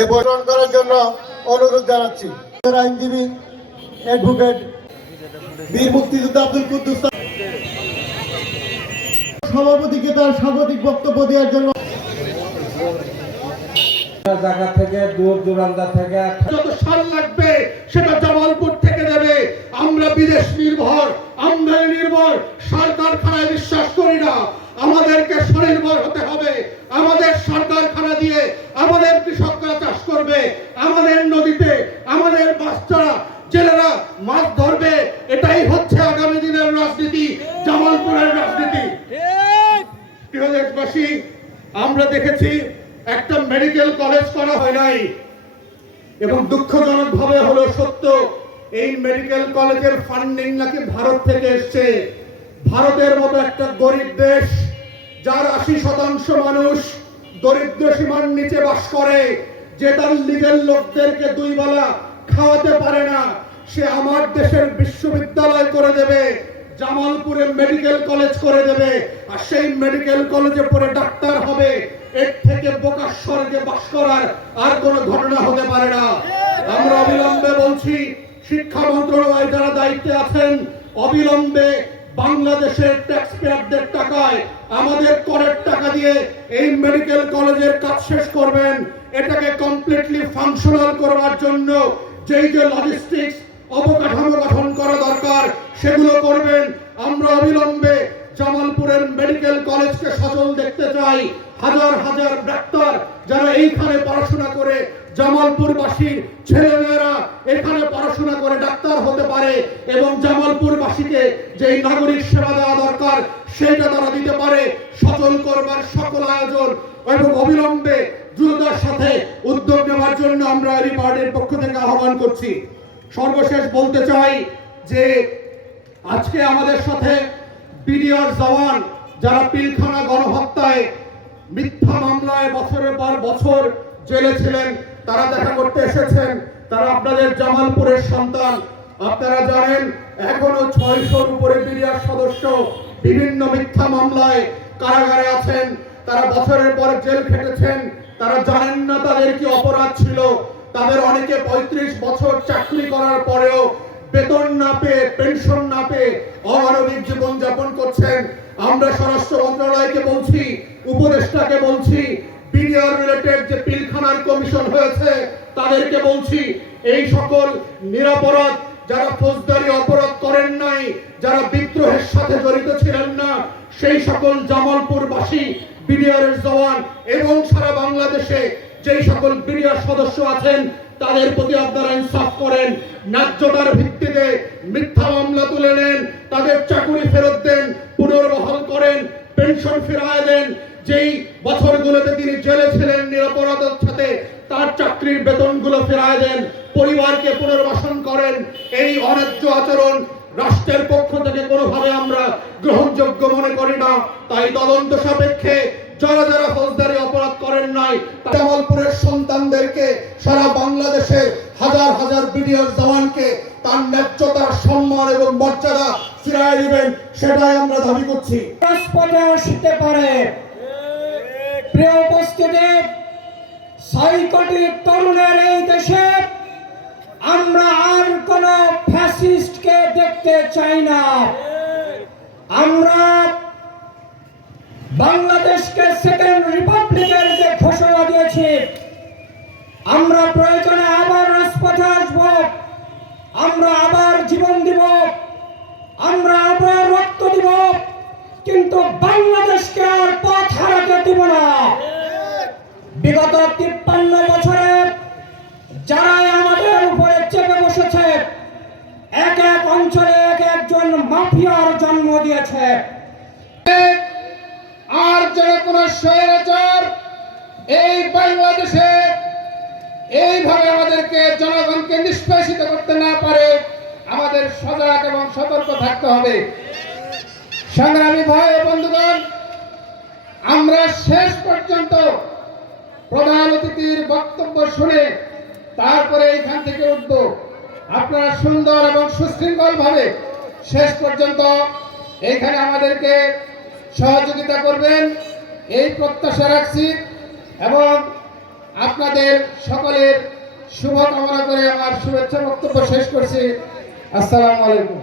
এ বর্ণন করার জন্য অনুরোধ জানাচ্ছি। আইনজীবী অ্যাডভোকেট বীর মুক্তিযোদ্ধা আব্দুল কুদ্দুস সভাপতিকে তার স্বাগতিক বক্তব্য দেওয়ার জন্য জায়গা থেকে দূর দূরান্ত থেকে। যত সাল লাগবে সেটা জামালপুর থেকে দেবে। আমরা বিদেশ নির্ভর আমদানি নির্ভর সার কারখানায় বিশ্বাস করি না আমাদেরকে স্বনির্ভর হতে হবে আমাদের সার কারখানা দিয়ে আমাদের কৃষকরা চাষ করবে আমাদের নদীতে আমাদের বাচ্চারা জেলেরা মাছ ধরবে এটাই হচ্ছে আগামী দিনের রাজনীতি জামালপুরের রাজনীতি। প্রিয় দেশবাসী আমরা দেখেছি একটা মেডিকেল কলেজ করা হয় নাই। এবং দুঃখজনক ভাবে হলো সত্য এই মেডিকেল কলেজের ফান্ডিং নাকি ভারত থেকে এসছে। ভারতের মতো একটা গরিব দেশ যার আশি শতাংশ মানুষ দরিদ্র সীমার নিচে বাস করে যে তার লিগের লোকদেরকে দুই বেলা খাওয়াতে পারে না সে আমার দেশের বিশ্ববিদ্যালয় করে দেবে, জামালপুরে মেডিকেল কলেজ করে দেবে, আর সেই মেডিকেল কলেজে পড়ে ডাক্তার হবে। এর থেকে বোকা স্বর্গে বাস করার আর কোনো ঘটনা হতে পারে না। আমরা অবিলম্বে বলছি, শিক্ষা মন্ত্রণালয় যারা দায়িত্বে আছেন, অবিলম্বে বাংলাদেশের ট্যাক্স পেয়ারদের টাকায়, আমাদের করের টাকা দিয়ে এই মেডিকেল কলেজের কাজ শেষ করবেন। এটাকে কমপ্লিটলি ফাংশনাল করার জন্য যেই যে লজিস্টিক্স অবকাঠামো গঠন করা দরকার, সেগুলো করবেন। আমরা অবিলম্বে জামালপুরের মেডিকেল কলেজকে সচল দেখতে চাই। হাজার হাজার ডাক্তার যারা এইখানে পড়াশোনা করে, জামালপুরবাসীর ছেলেমেয়েরা এখানে পড়াশোনা করে ডাক্তার হতে পারে এবং জামালপুরবাসীকে যেই নাগরিক সেবা দেওয়া দরকার সেটা তারা দিতে পারে। সচল করবার সকল আয়োজন এবং অবিলম্বে দ্রুততার সাথে উদ্যোগ নেওয়ার জন্য আমরা এই পার্টির পক্ষ থেকে আহ্বান করছি। সর্বশেষ বলতে চাই যে আজকে আমাদের সাথে বিডিআর জওয়ান যারা পিলখানা গণহত্যায় মিথ্যা মামলায় বছরের পর বছর জেলে ছিলেন, তারা দেখা করতে এসেছেন। তারা আপনাদের জামালপুরের সন্তান। আপনারা জানেন, এখনও ছয়শোর উপরে বিডিআর সদস্য বিভিন্ন মিথ্যা মামলায় কারাগারে আছেন। তারা বছরের পর জেল খেটেছেন। তারা জানেন না তাদের কি অপরাধ ছিল। তাদের অনেকে পঁয়ত্রিশ বছর চাকরি করার পরেও বেতন না পেয়ে পেনশন না পেয়ে অমানবিক জীবন যাপন করছেন। আমরা স্বরাষ্ট্র মন্ত্রণালয়কে বলছি, উপদেষ্টাকে বলছি রিলেটেড যে পিলখানার কমিশন হয়েছে, তাদেরকে বলছি, এই সকল নিরাপরাধ যারা ফৌজদারি অপরাধ করেন নাই, যারা বিদ্রোহের সাথে জড়িত ছিলেন না, সেই সকল জামালপুরবাসী, বিডিআরের জওয়ান এবং সারা বাংলাদেশে যেই সকল বিডিআর সদস্য আছেন, তাদের প্রতি আপনারা ইনসাফ করেন, ন্যায্যতার ভিত্তিতে মিথ্যা মামলা তুলে নেন, তাদের চাকুরি ফেরত দেন, পুনর্বহাল করেন, পেনশন ফিরায় দেন। যেই বছরগুলোতে তিনি জেলে ছিলেন নিরাপরাধের সাথে, তার চাকরির বেতনগুলো ফেরায় দেন, পরিবারকে পুনর্বাসন করেন। এই অন্যায্য আচরণ রাষ্ট্রের পক্ষ থেকে কোনোভাবে আমরা গ্রহণযোগ্য মনে করি না। তাই তদন্ত সাপেক্ষে যারা যারা ফৌজদারি অপরাধ করেন নাই জামালপুরের সন্তানদেরকে, সারা বাংলাদেশের হাজার হাজার বিডিআর জওয়ানকে তার ন্যায্যতার সম্মান এবং মর্যাদা ফিরায় দিবেন, সেটাই আমরা দাবি করছি। রাজপথে আসতে পারে। প্রিয় উপস্থিতি ছয় কোটি তরুণের এই দেশে আমরা আর কোন ফ্যাসিস্টকে দেখতে চাই না। আমরা বাংলাদেশকে সেকেন্ড রিপাবলিকের যে ঘোষণা দিয়েছি, আমরা প্রয়োজনে আবার রাজপথে আসব, আমরা আবার জীবন দিব, আমরা আবার রক্ত দিব, কিন্তু বাংলাদেশকে আর পথ হারাতে দিব না। বিগত তিপ্পান্ন বছরে যারা আমাদের উপরে চেপে বসেছে, এক এক অঞ্চলে এক একজন মাফিয়ার জন্ম দিয়েছে। স্বৈরাচার এই বাংলাদেশে এইভাবে আমাদেরকে জনগণকে নিষ্পেষিত করতে না পারে আমাদের সজাগ এবং সতর্ক থাকতে হবে। সংগ্রামী ভাই বন্ধুগণ, আমরা শেষ পর্যন্ত প্রধান অতিথির বক্তব্য শুনে তারপরে এইখান থেকে উঠব। আপনারা সুন্দর এবং সুশৃঙ্খল ভাবে শেষ পর্যন্ত এইখানে আমাদেরকে সহযোগিতা করবেন। এই প্রত্যাশা রাখছি এবং আপনাদের সকলের শুভকামনা করে আমার শুভেচ্ছা বক্তব্য শেষ করছি। আসসালামু আলাইকুম।